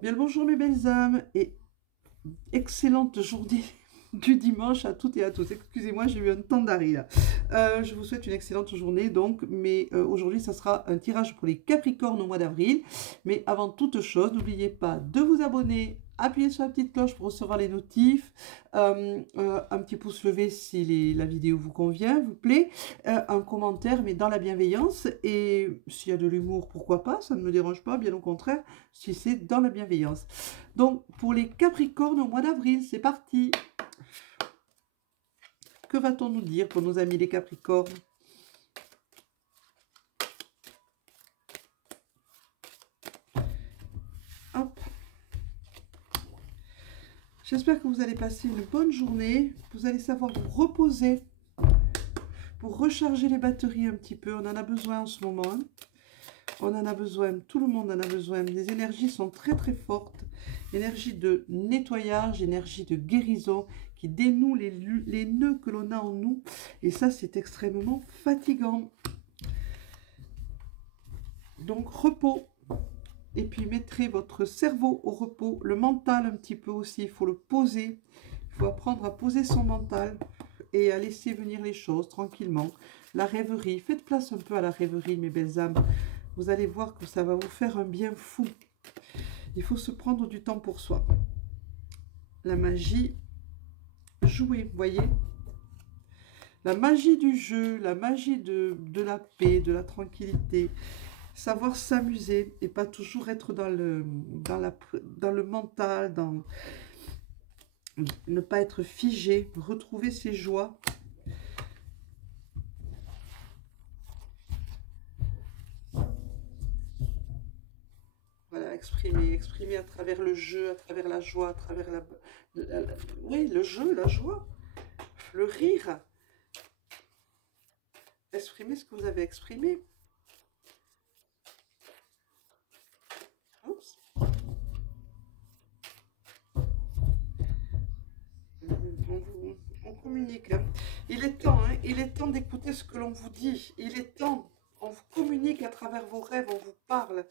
Bien le bonjour mes belles âmes et excellente journée du dimanche à toutes et à tous. Excusez-moi, j'ai eu un temps d'arrêt là. Je vous souhaite une excellente journée donc, mais aujourd'hui ça sera un tirage pour les Capricornes au mois d'avril. Mais avant toute chose, n'oubliez pas de vous abonner, appuyer sur la petite cloche pour recevoir les notifs, un petit pouce levé si la vidéo vous convient, vous plaît, un commentaire mais dans la bienveillance et s'il y a de l'humour, pourquoi pas, ça ne me dérange pas, bien au contraire, si c'est dans la bienveillance. Donc pour les Capricornes au mois d'avril, c'est parti. Que va-t-on nous dire pour nos amis les Capricornes? Hop. J'espère que vous allez passer une bonne journée. Vous allez savoir vous reposer pour recharger les batteries un petit peu. On en a besoin en ce moment. On en a besoin. Tout le monde en a besoin. Les énergies sont très très fortes. Énergie de nettoyage, énergie de guérison qui dénoue les nœuds que l'on a en nous. Et ça, c'est extrêmement fatigant. Donc, repos. Et puis, mettrez votre cerveau au repos. Le mental un petit peu aussi. Il faut le poser. Il faut apprendre à poser son mental et à laisser venir les choses tranquillement. La rêverie. Faites place un peu à la rêverie, mes belles âmes. Vous allez voir que ça va vous faire un bien fou. Il faut se prendre du temps pour soi. La magie, jouer, vous voyez. La magie du jeu, la magie de la paix, de la tranquillité. Savoir s'amuser et pas toujours être dans le mental, dans ne pas être figé, retrouver ses joies. Voilà, exprimer à travers le jeu, à travers la joie, à travers oui, le jeu, la joie, le rire. Exprimez ce que vous avez exprimé. Oups. On communique. Hein. Il est temps d'écouter ce que l'on vous dit. Il est temps. On vous communique à travers vos rêves, on vous parle.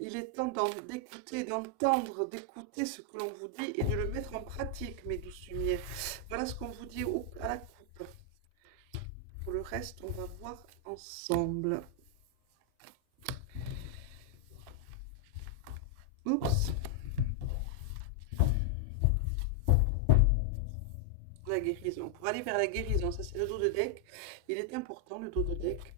Il est temps d'écouter, d'entendre, d'écouter ce que l'on vous dit et de le mettre en pratique, mes douces lumières. Voilà ce qu'on vous dit à la coupe. Pour le reste, on va voir ensemble. Oups. La guérison. Pour aller vers la guérison, ça c'est le dos de deck. Il est important, le dos de deck.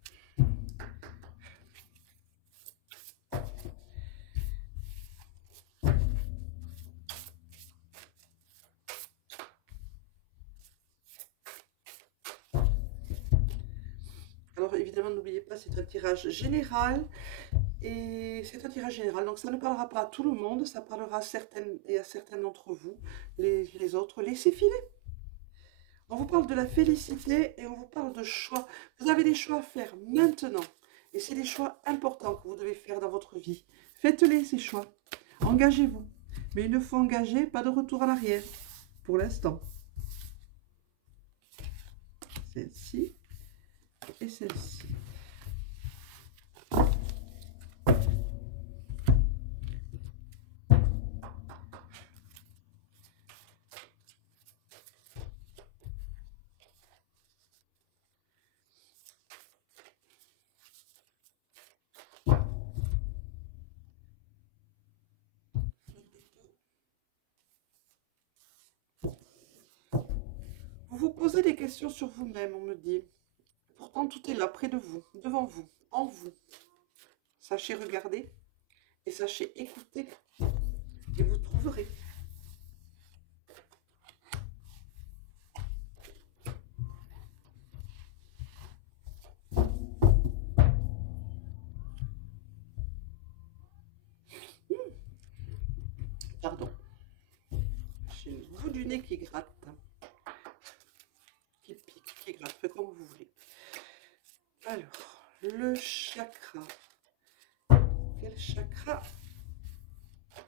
Alors évidemment, n'oubliez pas, c'est un tirage général. Et c'est un tirage général, donc ça ne parlera pas à tout le monde, ça parlera à certaines et à certains d'entre vous. Les autres, laissez filer. On vous parle de la félicité et on vous parle de choix. Vous avez des choix à faire maintenant. Et c'est des choix importants que vous devez faire dans votre vie. Faites-les, ces choix. Engagez-vous. Mais une fois engagé, pas de retour en arrière. Pour l'instant. Celle-ci et celle-ci. Vous vous posez des questions sur vous-même, on me dit. Pourtant, tout est là, près de vous, devant vous, en vous. Sachez regarder et sachez écouter et vous trouverez. Pardon. J'ai le bout du nez qui gratte. Qui pique, qui gratte, faites comme vous voulez. Alors, le chakra. Quel chakra?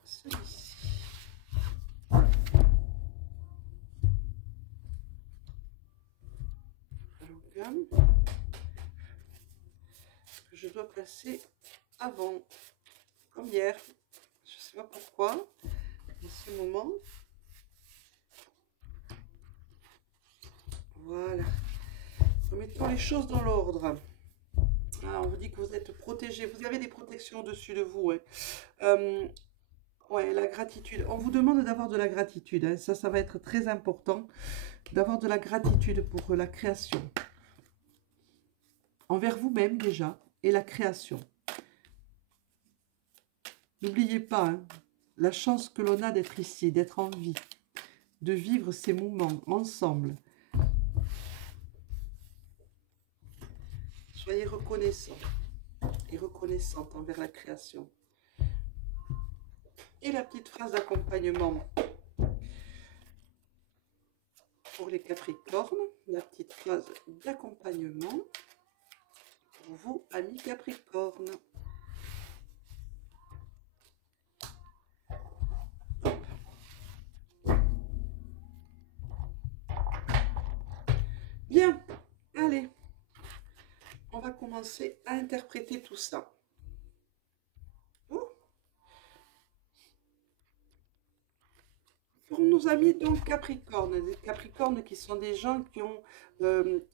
Celui-ci. Amalgame. Que je dois placer avant. Comme hier. Je ne sais pas pourquoi. ces moments. Voilà. Remettons les choses dans l'ordre. Ah, on vous dit que vous êtes protégé. Vous avez des protections au-dessus de vous. Ouais. Ouais, la gratitude. On vous demande d'avoir de la gratitude. Hein. Ça va être très important. D'avoir de la gratitude pour la création. Envers vous-même déjà. Et la création. N'oubliez pas, hein, la chance que l'on a d'être ici, d'être en vie. De vivre ces moments ensemble. Soyez reconnaissants et reconnaissantes envers la création. Et la petite phrase d'accompagnement pour les Capricornes. La petite phrase d'accompagnement pour vous, amis Capricornes. Bien, allez. On va commencer à interpréter tout ça. Pour nos amis donc Capricornes, des Capricornes qui sont des gens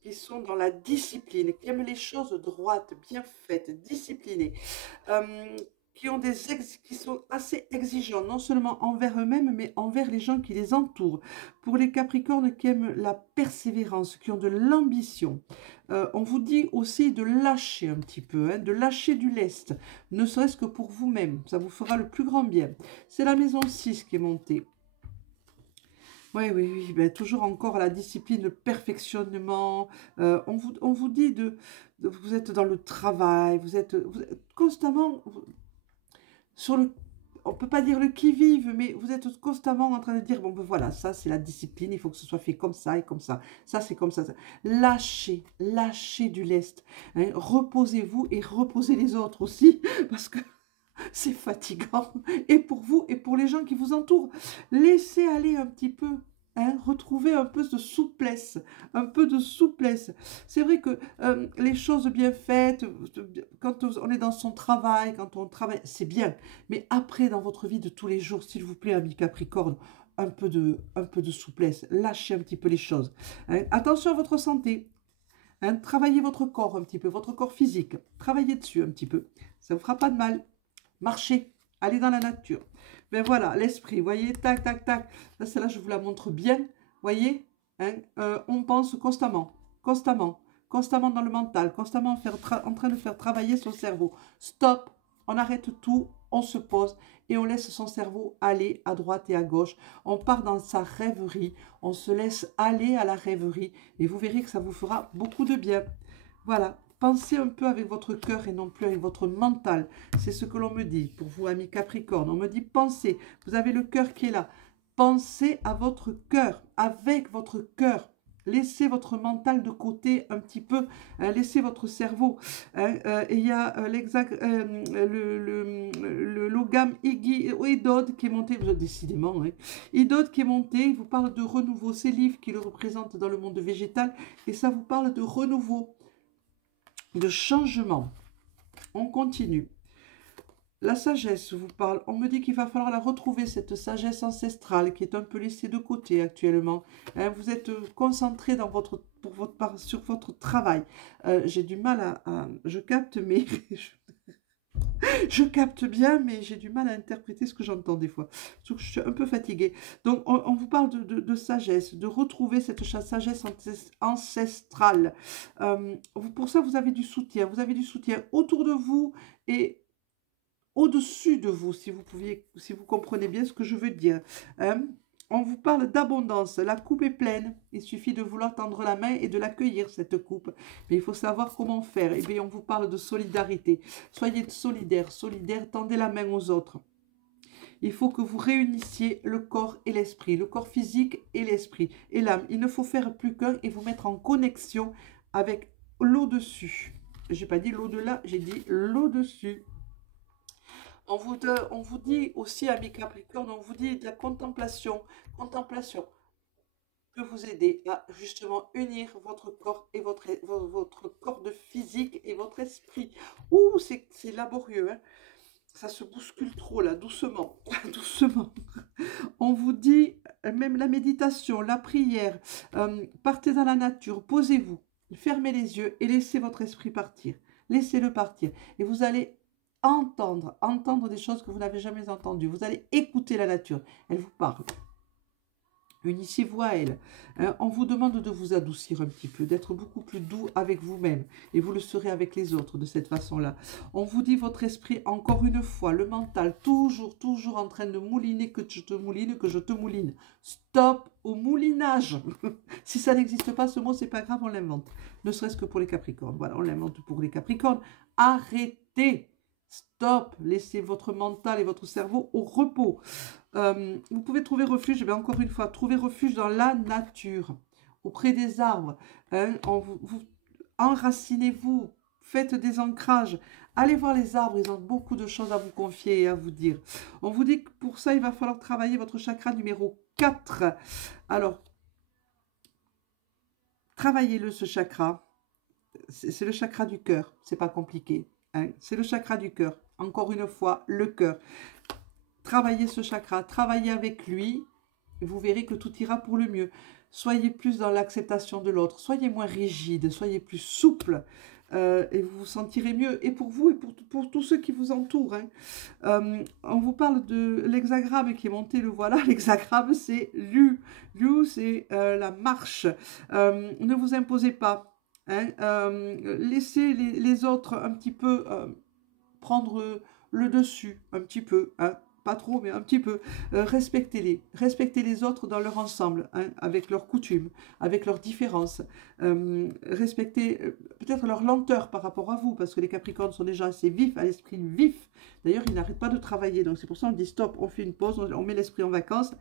qui sont dans la discipline, qui aiment les choses droites, bien faites, disciplinées, qui sont assez exigeants, non seulement envers eux-mêmes, mais envers les gens qui les entourent. Pour les Capricornes qui aiment la persévérance, qui ont de l'ambition, on vous dit aussi de lâcher un petit peu, hein, de lâcher du lest, ne serait-ce que pour vous-même, ça vous fera le plus grand bien. C'est la maison 6 qui est montée. Oui, oui, oui, ben, toujours encore la discipline, le perfectionnement. On vous dit vous êtes dans le travail, vous êtes constamment sur le, on peut pas dire le qui-vive, mais vous êtes constamment en train de dire, bon ben voilà, ça c'est la discipline, il faut que ce soit fait comme ça et comme ça. Ça c'est comme ça. Lâchez, lâchez du lest. Hein, reposez-vous et reposez les autres aussi, parce que c'est fatigant, et pour vous, et pour les gens qui vous entourent. Laissez aller un petit peu, hein, retrouvez un peu de souplesse, un peu de souplesse. C'est vrai que les choses bien faites, quand on est dans son travail, quand on travaille, c'est bien. Mais après, dans votre vie de tous les jours, s'il vous plaît, ami Capricorne, un peu de souplesse, lâchez un petit peu les choses. Hein. Attention à votre santé. Hein, travaillez votre corps un petit peu, votre corps physique. Travaillez dessus un petit peu. Ça ne vous fera pas de mal. Marchez, allez dans la nature. Ben voilà, l'esprit, voyez, tac, tac, tac. Là, celle-là, je vous la montre bien, voyez. Hein, on pense constamment, constamment, constamment dans le mental, constamment en train de faire travailler son cerveau. Stop, on arrête tout, on se pose et on laisse son cerveau aller à droite et à gauche. On part dans sa rêverie, on se laisse aller à la rêverie et vous verrez que ça vous fera beaucoup de bien. Voilà. Pensez un peu avec votre cœur et non plus avec votre mental. C'est ce que l'on me dit. Pour vous, amis Capricorne, on me dit pensez. Vous avez le cœur qui est là. Pensez à votre cœur, avec votre cœur. Laissez votre mental de côté un petit peu. Hein, laissez votre cerveau. Hein, et il y a le logam Idod qui est monté. Décidément, hein, Idod qui est monté. Il vous parle de renouveau. C'est l'If qui le représente dans le monde végétal. Et ça vous parle de renouveau, de changement. On continue. La sagesse vous parle. On me dit qu'il va falloir la retrouver, cette sagesse ancestrale qui est un peu laissée de côté actuellement. Hein, vous êtes concentré dans sur votre travail. J'ai du mal je capte, mais je capte bien, mais j'ai du mal à interpréter ce que j'entends des fois. Surtout que je suis un peu fatiguée. Donc, on vous parle de sagesse, de retrouver cette sagesse ancestrale. Pour ça, vous avez du soutien. Vous avez du soutien autour de vous et au-dessus de vous, si vous comprenez bien ce que je veux dire. Hein. On vous parle d'abondance. La coupe est pleine. Il suffit de vouloir tendre la main et de l'accueillir, cette coupe. Mais il faut savoir comment faire. Et bien, on vous parle de solidarité. Soyez solidaires, tendez la main aux autres. Il faut que vous réunissiez le corps et l'esprit, le corps physique et l'esprit et l'âme. Il ne faut faire plus qu'un et vous mettre en connexion avec l'au-dessus. Je n'ai pas dit l'au-delà, j'ai dit l'au-dessus. On vous dit aussi, amis Capricorne, on vous dit de la contemplation. Contemplation peut vous aider à justement unir votre corps et votre corps de physique et votre esprit. Ouh, c'est laborieux, hein. Ça se bouscule trop là, doucement, doucement. On vous dit, même la méditation, la prière, partez dans la nature, posez-vous, fermez les yeux et laissez votre esprit partir. Laissez-le partir. Et vous allez entendre des choses que vous n'avez jamais entendues. Vous allez écouter la nature. Elle vous parle. Unissez-vous à elle. On vous demande de vous adoucir un petit peu, d'être beaucoup plus doux avec vous-même. Et vous le serez avec les autres de cette façon-là. On vous dit votre esprit, encore une fois, le mental, toujours en train de mouliner, que je te mouline, que je te mouline. Stop au moulinage. Si ça n'existe pas, ce mot, c'est pas grave, on l'invente. Ne serait-ce que pour les Capricornes. Voilà, on l'invente pour les Capricornes. Arrêtez. Stop. Laissez votre mental et votre cerveau au repos. Vous pouvez trouver refuge, encore une fois, trouver refuge dans la nature, auprès des arbres. Enracinez-vous, faites des ancrages. Allez voir les arbres, ils ont beaucoup de choses à vous confier et à vous dire. On vous dit que pour ça, il va falloir travailler votre chakra numéro 4. Alors, travaillez-le, ce chakra. C'est le chakra du cœur, c'est pas compliqué. C'est le chakra du cœur. Encore une fois, le cœur. Travaillez ce chakra, travaillez avec lui, et vous verrez que tout ira pour le mieux. Soyez plus dans l'acceptation de l'autre, soyez moins rigide, soyez plus souple, et vous vous sentirez mieux, et pour vous, et pour tous ceux qui vous entourent. On vous parle de l'hexagramme qui est monté, le voilà, l'hexagramme c'est Liu. Liu, c'est la marche. Ne vous imposez pas, laissez les autres un petit peu prendre le dessus, un petit peu, pas trop, mais un petit peu. Respectez-les. Respectez les autres dans leur ensemble, avec leurs coutumes, avec leurs différences. Respectez peut-être leur lenteur par rapport à vous, parce que les Capricornes sont déjà assez vifs, à l'esprit vif. D'ailleurs, ils n'arrêtent pas de travailler. Donc, c'est pour ça qu'on dit stop, on fait une pause, on met l'esprit en vacances.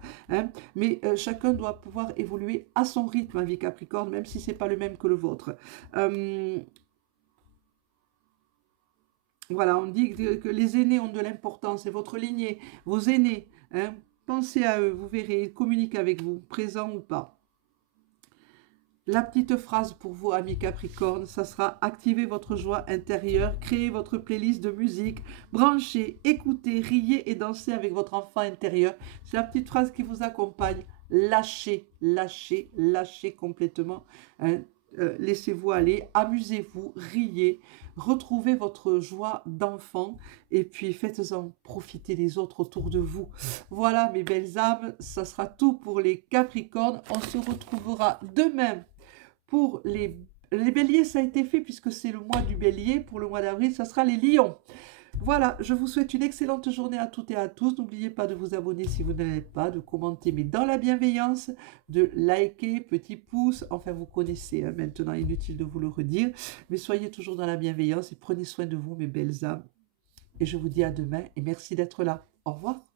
Mais chacun doit pouvoir évoluer à son rythme, vie Capricorne, même si ce n'est pas le même que le vôtre. Voilà, on dit que les aînés ont de l'importance, c'est votre lignée, vos aînés. Pensez à eux, vous verrez, ils communiquent avec vous, présents ou pas. La petite phrase pour vous, amis Capricorne, ça sera « Activez votre joie intérieure, créez votre playlist de musique, branchez, écoutez, riez et dansez avec votre enfant intérieur. » C'est la petite phrase qui vous accompagne. Lâchez, lâchez, lâchez complètement. Laissez-vous aller, amusez-vous, riez, retrouvez votre joie d'enfant et puis faites-en profiter les autres autour de vous. Voilà mes belles âmes, ça sera tout pour les Capricornes. On se retrouvera demain pour les béliers, ça a été fait puisque c'est le mois du bélier. Pour le mois d'avril, ça sera les lions. Voilà, je vous souhaite une excellente journée à toutes et à tous. N'oubliez pas de vous abonner si vous ne l'êtes pas, de commenter, mais dans la bienveillance, de liker, petit pouce. Enfin, vous connaissez maintenant, inutile de vous le redire. Mais soyez toujours dans la bienveillance et prenez soin de vous, mes belles âmes. Et je vous dis à demain et merci d'être là. Au revoir.